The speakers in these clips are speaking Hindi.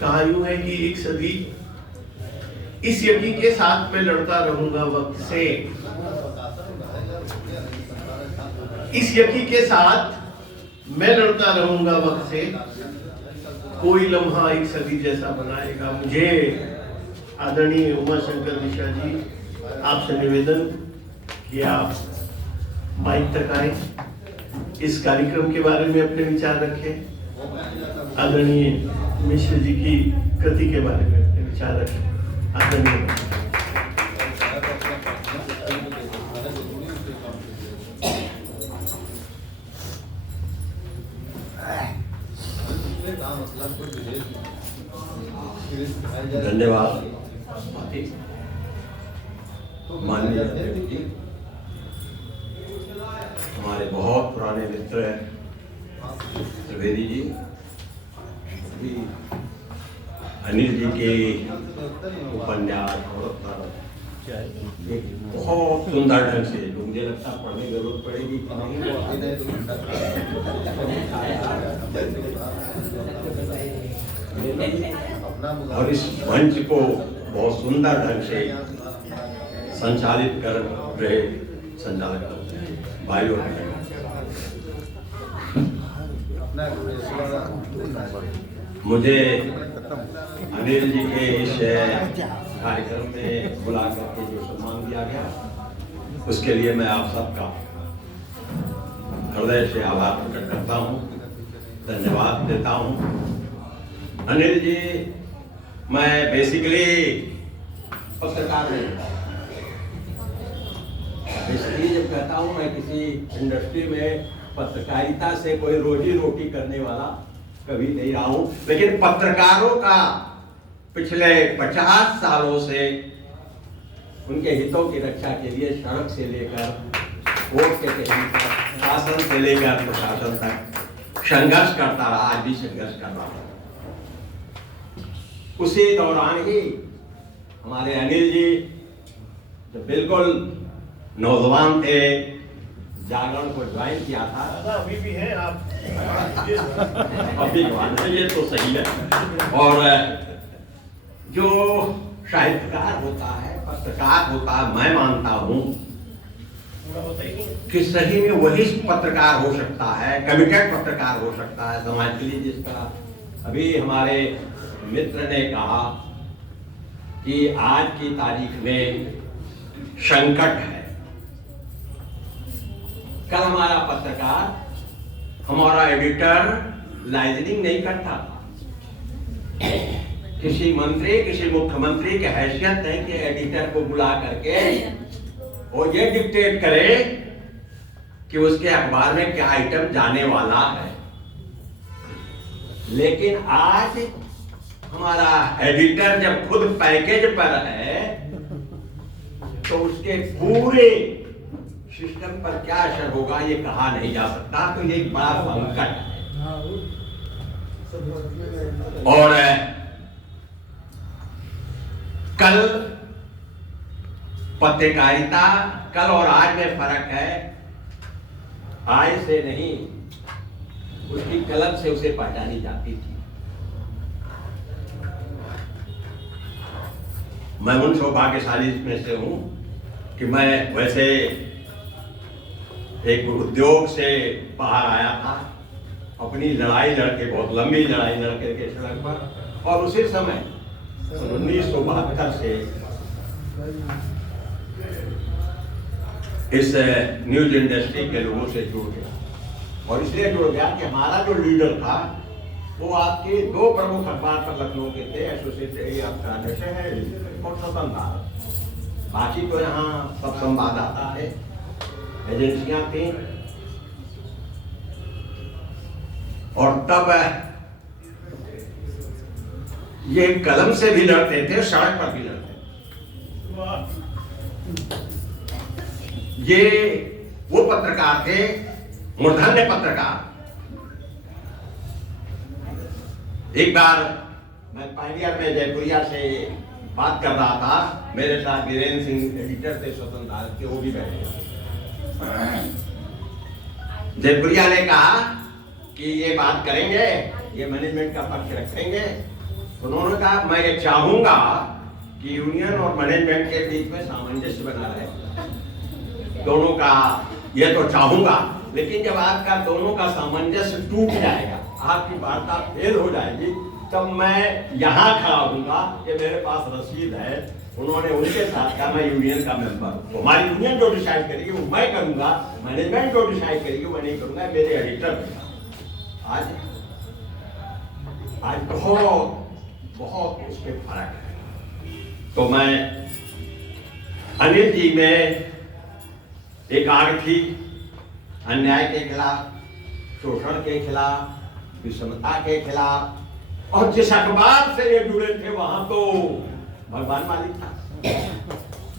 कहा यूं है कि एक सदी इस यकीन के साथ मैं लड़ता रहूंगा वक्त से, इस यकीन के साथ मैं लड़ता रहूंगा वक्त से, कोई लम्हा एक सदी जैसा बनाएगा मुझे। आदरणीय उमाशंकर मिश्रा जी, आपसे निवेदन कि आप माइक तक आए, इस कार्यक्रम के बारे में अपने विचार रखें। आदरणीय मिश्र जी की कृति के बारे में अपने विचार रखें। आदरणीय धन्यवाद माननीय अध्यक्ष जी, हमारे बहुत पुराने मित्र त्रिवेदी जी, अनिल जी के उपन्यास बहुत सुंदर ढंग से, जो मुझे लगता पढ़ने की जरूरत पड़ेगी कि नहीं, और इस मंच को बहुत सुंदर ढंग से संचालित कर रहे संचालक भाइयों, मुझे अनिल जी के इस कार्यक्रम में बुला करके जो सम्मान दिया गया, उसके लिए मैं आप सबका हृदय से आभार प्रकट करता हूँ, धन्यवाद देता हूँ। अनिल जी, मैं बेसिकली पत्रकार हूँ। बेसिकली जब कहता हूँ मैं किसी इंडस्ट्री में पत्रकारिता से कोई रोजी रोटी करने वाला कभी नहीं रहा हूँ, लेकिन पत्रकारों का पिछले 50 सालों से उनके हितों की रक्षा के लिए सड़क से लेकर कोर्ट के कहीं तक, शासन से लेकर प्रशासन तक संघर्ष करता रहा, आज भी संघर्ष कर रहा है। उसी दौरान ही हमारे अनिल जी जब बिल्कुल नौजवान थे, जागरण को ज्वाइन किया था। अभी भी हैं आप? अभी जवान है, ये तो सही है। और जो साहित्यकार होता है, पत्रकार होता है, मैं मानता हूँ कि सही में वही पत्रकार हो सकता है, कमिटेड पत्रकार हो सकता है समाज के लिए, जिसका अभी हमारे मित्र ने कहा कि आज की तारीख में संकट है। कल हमारा पत्रकार, हमारा एडिटर लाइजनिंग नहीं करता था। किसी मंत्री, किसी मुख्यमंत्री की हैसियत है कि एडिटर को बुला करके वो ये डिक्टेट करे कि उसके अखबार में क्या आइटम जाने वाला है। लेकिन आज हमारा एडिटर जब खुद पैकेज पर है तो उसके पूरे सिस्टम पर क्या असर होगा ये कहा नहीं जा सकता। तो ये एक बड़ा संकट है। और कल पत्रकारिता, कल और आज में फर्क है। आय से नहीं, उसकी कलम से उसे पहचानी जाती थी। मैं उन सौभाग्यशाली में से हूं कि मैं वैसे एक उद्योग से बाहर आया था, अपनी लड़ाई लड़के, बहुत लंबी लड़ाई लड़के के सड़क पर, और उसी समय 1972 से इस न्यूज इंडस्ट्री के लोगों से जुड़ गया। और इसलिए जुड़ गया कि हमारा जो लीडर था वो आपके दो प्रमुख अखबार पर लखनऊ के थे, एसोसिएटेड है और स्वतंत्र भारत। बाकी तो यहाँ सब संवाददाता थे, एजेंसियां थी। और तब ये कलम से भी लड़ते थे, सड़क पर भी लड़ते थे। ये वो पत्रकार थे, मूर्धन्य पत्रकार। एक बार मैं पायनियर में जयपुरिया से बात कर रहा था, मेरे साथ वीरेंद्र सिंह एडिटर थे स्वतंत्र भारत के, वो भी बैठे। जयपुरिया ने कहा कि ये बात करेंगे, ये मैनेजमेंट का पक्ष रखेंगे उन्होंने कहा मैं ये चाहूंगा कि यूनियन और मैनेजमेंट के बीच में सामंजस्य बना रहे, दोनों का, ये तो चाहूंगा, लेकिन जब आपका दोनों का सामंजस्य टूट जाएगा, आपकी वार्ता फेल हो जाएगी, तब मैं यहाँ खड़ा हूँगा कि मेरे पास रसीद है। उन्होंने उनके साथ कहा मैं यूनियन का मेंबर हूँ, हमारी यूनियन जो डिसाइड करेगी वो मैं करूँगा, मैनेजमेंट जो डिसाइड करेगी वो नहीं करूँगा, मेरे एडिटर। आज आज बहुत बहुत उसके फर्क है। तो मैं अनिल जी में एक आग थी, अन्याय के खिलाफ, शोषण के खिलाफ, विषमता के खिलाफ, और जिस अखबार से ये जुड़े थे वहां तो भगवान मालिक था।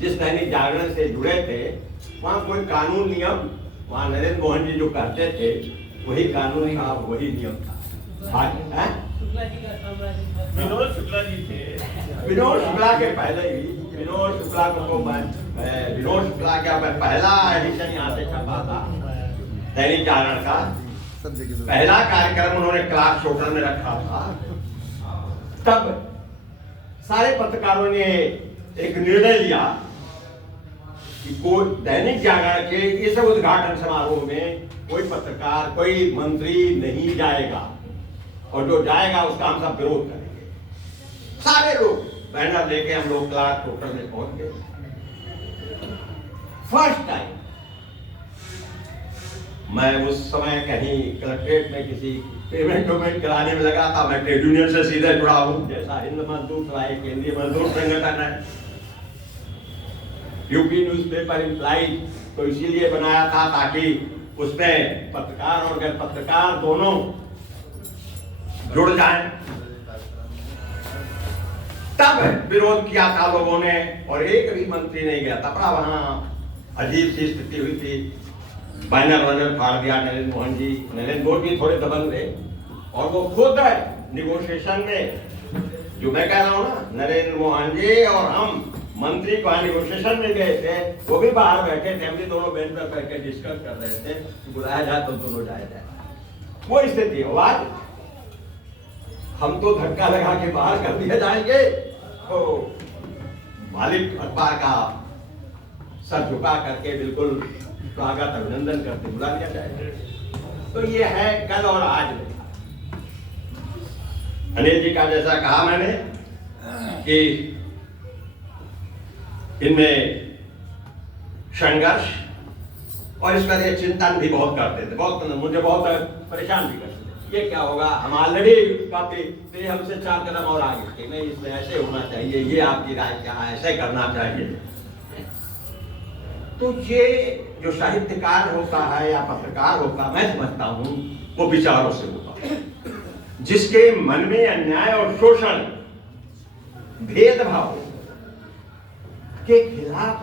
जिस दैनिक जागरण से जुड़े थे वहां कोई कानून नियम, वहां नरेंद्र मोहन जी जो करते थे वही कानून था, वही नियम था। विनोद शुक्ला जी थे। विनोद शुक्ला के पहले ही, विनोद शुक्ला को तो विनोद शुक्ला का मैं पहला एडिशन यहाँ से छपा था दैनिक जागरण का, पहला कार्यक्रम उन्होंने क्लास होटल में रखा था। तब सारे पत्रकारों ने एक निर्णय लिया कि कोई दैनिक जागरण के इस उद्घाटन समारोह में कोई पत्रकार, कोई मंत्री नहीं जाएगा, और जो जाएगा उसका हम सब विरोध करेंगे। सारे लोग बैनर लेके हम लोग क्लास होटल में पहुंच गए। फर्स्ट टाइम मैं उस समय कहीं कलेक्ट्रेट में किसी पेमेंट कराने में लगा था। मैं ट्रेड यूनियन से सीधे जुड़ा हूं, जैसा हिंद मजदूर सभा केंद्रीय मजदूर संगठन है, यूपी न्यूज़पेपर इम्प्लाइज तो इसीलिए बनाया था ताकि उसमें पत्रकार और गैर पत्रकार दोनों जुड़ जाएं। तब विरोध किया था लोगों ने और एक भी मंत्री नहीं गया था। बड़ा वहां अजीब सी स्थिति हुई थी। बैनर वैनर फाड़ दिया नरेंद्र मोहन जी। नरेंद्र मोहन जी थोड़े दबंग थे और वो खुद निगोशिएशन में, जो मैं कह रहा हूँ ना, नरेंद्र मोहन जी और हम मंत्री को निगोशिएशन में गए थे, वो भी बाहर बैठे थे, हम भी दोनों बेंच पर बैठ के डिस्कस कर रहे थे कि बुलाया जाए तो दोनों जाया जाए। वो स्थिति हो, आज हम तो धक्का लगा के बाहर कर दिए जाएंगे तो मालिक अखबार का सर झुका करके बिल्कुल स्वागत अभिनंदन करते बुला लिया जाएगा। तो ये है कल और आज में। अनिल जी का जैसा कहा मैंने कि इनमें संघर्ष और इस पर चिंतन भी बहुत करते थे, बहुत मुझे बहुत परेशान भी करते थे। ये क्या होगा, हम ऑलरेडी काफी हमसे 4 कदम और आगे थे, नहीं इसमें ऐसे होना चाहिए, ये आपकी राय क्या है, ऐसे करना चाहिए। तो ये जो साहित्यकार होता है या पत्रकार होता है, मैं समझता हूं वो विचारों से होता है, जिसके मन में अन्याय और शोषण, भेदभाव के खिलाफ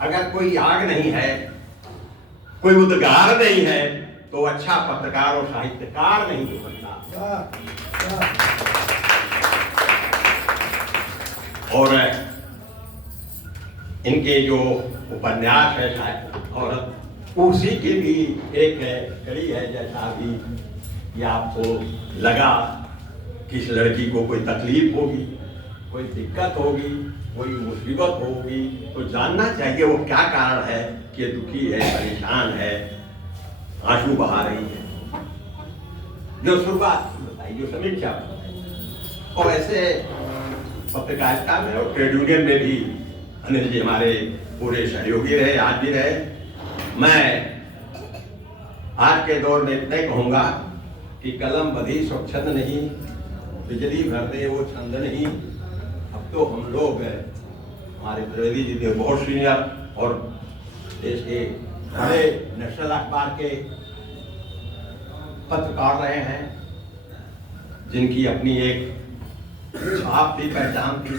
अगर कोई आग नहीं है, कोई उद्गार नहीं है, तो अच्छा पत्रकार और साहित्यकार नहीं हो सकता। और इनके जो उपन्यास है शायद, और उसी की भी एक कड़ी है, जैसा भी कि आपको लगा कि इस लड़की को कोई तकलीफ होगी, कोई दिक्कत होगी, कोई मुसीबत होगी, तो जानना चाहिए वो क्या कारण है कि दुखी है, परेशान है, आंसू बहा रही है। जो शुरुआत बताई, जो समीक्षा बताई, और ऐसे पत्रकारिता में और ट्रेड यूनियन में भी अनिल जी हमारे पूरे सहयोगी रहे, आज भी रहे। मैं आज के दौर में इतना कहूँगा कि कलम बधी सो छंद नहीं, बिजली भर दे वो छंद नहीं। अब तो हम लोग हमारे त्रिवेदी जी थे बहुत सीनियर और देश के बड़े नेशनल अखबार के पत्रकार रहे हैं, जिनकी अपनी एक छाप थी, पहचान थी।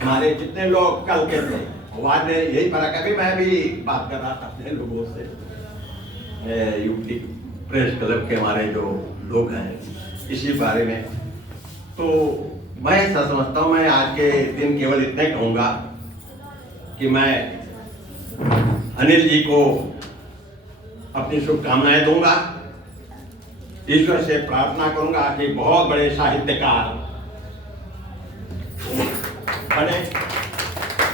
हमारे जितने लोग कल के थे, आज में यही फर्क है। मैं भी बात कर रहा था अपने लोगों से, यूपी प्रेस क्लब के हमारे जो लोग हैं इसी बारे में। तो मैं ऐसा समझता हूँ, मैं आज के दिन केवल इतना कहूँगा कि मैं अनिल जी को अपनी शुभकामनाएं दूंगा, ईश्वर से प्रार्थना करूंगा कि बहुत बड़े साहित्यकार बने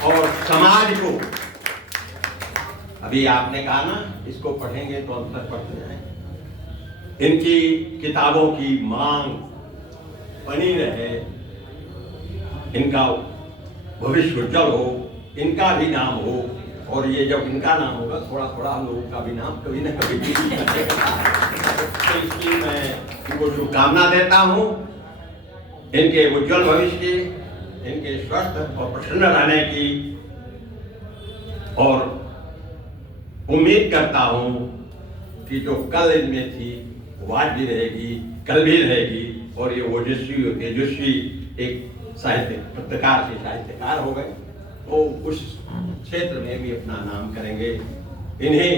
और समाज को, अभी आपने कहा ना इसको पढ़ेंगे तो अंत तक पढ़ते जाएं, इनकी किताबों की मांग बनी रहे, इनका भविष्य उज्जवल हो, इनका भी नाम हो, और ये जब इनका नाम होगा थोड़ा थोड़ा हम लोगों का भी नाम कभी न कभी बनेगा। तो इसकी मैं इनको शुभकामना देता हूँ, इनके उज्जवल भविष्य की, इनके स्वस्थ और प्रसन्न रहने की, और उम्मीद करता हूँ कि जो कल इनमें थी वो आज भी रहेगी, कल भी रहेगी, और ये ओजस्वी और तेजस्वी एक साहित्य पत्रकार से साहित्यकार हो गए, तो उस क्षेत्र में भी अपना नाम करेंगे। इन्हीं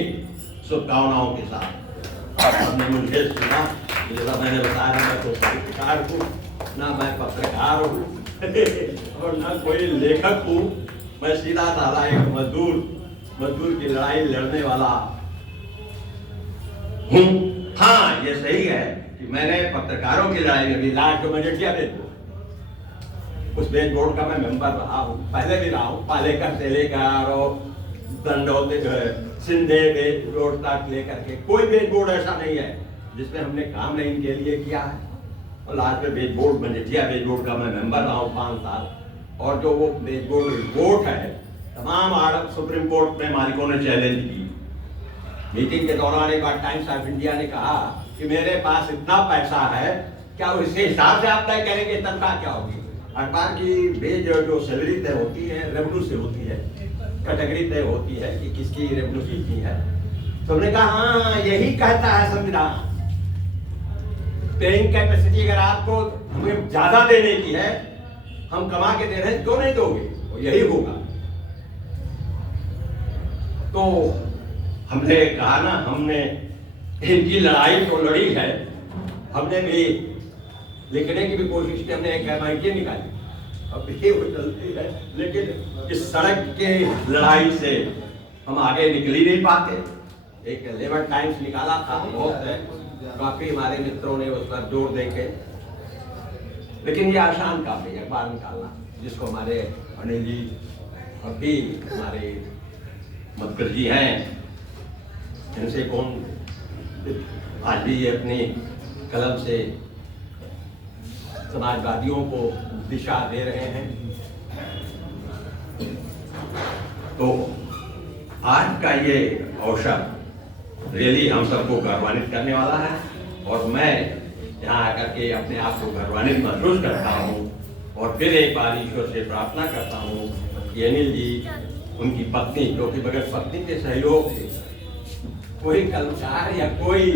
शुभकामनाओं के साथ आपने मुझे सुना, जैसा मैंने बताया मैं तो साहित्यकार हूँ, ना मैं पत्रकार हूँ और ना कोई लेखक हूँ, मैं सीधा साधा एक मजदूर की लड़ाई लड़ने वाला हूँ। हाँ, ये सही है कि मैंने पत्रकारों की लड़ाई में भी लास्ट जो मजेठिया बेच बोर्ड, उस बेच बोर्ड का मैं मेंबर रहा हूँ, पहले भी रहा हूँ, पालेकर से लेकर और दंडौती सिंधे बेच बोर्ड तक लेकर के कोई बेच बोर्ड ऐसा नहीं है जिसमें हमने काम नहीं इनके लिए किया है। और लास्ट में बेच बोर्ड मजेठिया बेच बोर्ड का मैं मेंबर रहा हूँ 5 साल, और जो वो बेच बोर्ड रिपोर्ट है तमाम आर्डर सुप्रीम कोर्ट में मालिकों ने चैलेंज की। मीटिंग के दौरान एक बार टाइम्स ऑफ इंडिया ने कहा कि मेरे पास इतना पैसा है, क्या उसके हिसाब से आप तय करेंगे तनख्वाह क्या होगी। अखबार की बेज जो सैलरी तय होती है रेवेन्यू से होती है, कैटेगरी तय होती है कि किसकी रेवेन्यू कितनी है। तो हमने कहा हाँ यही कहता है संविधान, पेइंग कैपेसिटी अगर आपको हमें ज्यादा देने की है, हम कमा के दे रहे हैं, क्यों नहीं दोगे, वो यही होगा। तो हमने कहा ना, हमने इनकी लड़ाई तो लड़ी है, हमने भी लिखने की भी कोशिश की, हमने एक MIT निकाली, अब ये वो चलती है, लेकिन इस सड़क के लड़ाई से हम आगे निकल ही नहीं पाते। एक 11 टाइम्स निकाला था, बहुत काफी हमारे मित्रों ने उस पर जोर देके, लेकिन ये आसान काम है अखबार निकालना, जिसको हमारे अनिल जी और भी हमारे मधुकर जी हैं, इनसे कौन आज भी ये अपनी कलम से समाजवादियों को दिशा दे रहे हैं। तो आज का ये अवसर रियली हम सबको गौरवान्वित करने वाला है, और मैं यहाँ आकर के अपने आप को गौरवान्वित महसूस करता हूँ, और फिर एक बार ईश्वर से प्रार्थना करता हूँ कि अनिल जी, उनकी पत्नी, क्योंकि बगैर पत्नी के सहयोग से कोई कलाकार या कोई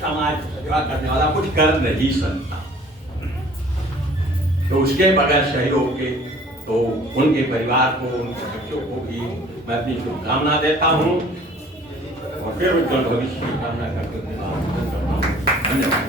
समाज सेवा करने वाला कुछ कर नहीं सकता, तो उसके बगैर सहयोग के, तो उनके परिवार को, उनके बच्चों को भी मैं अपनी शुभकामना देता हूँ, और फिर उज्जवल भविष्य की कामना करते हुए धन्यवाद।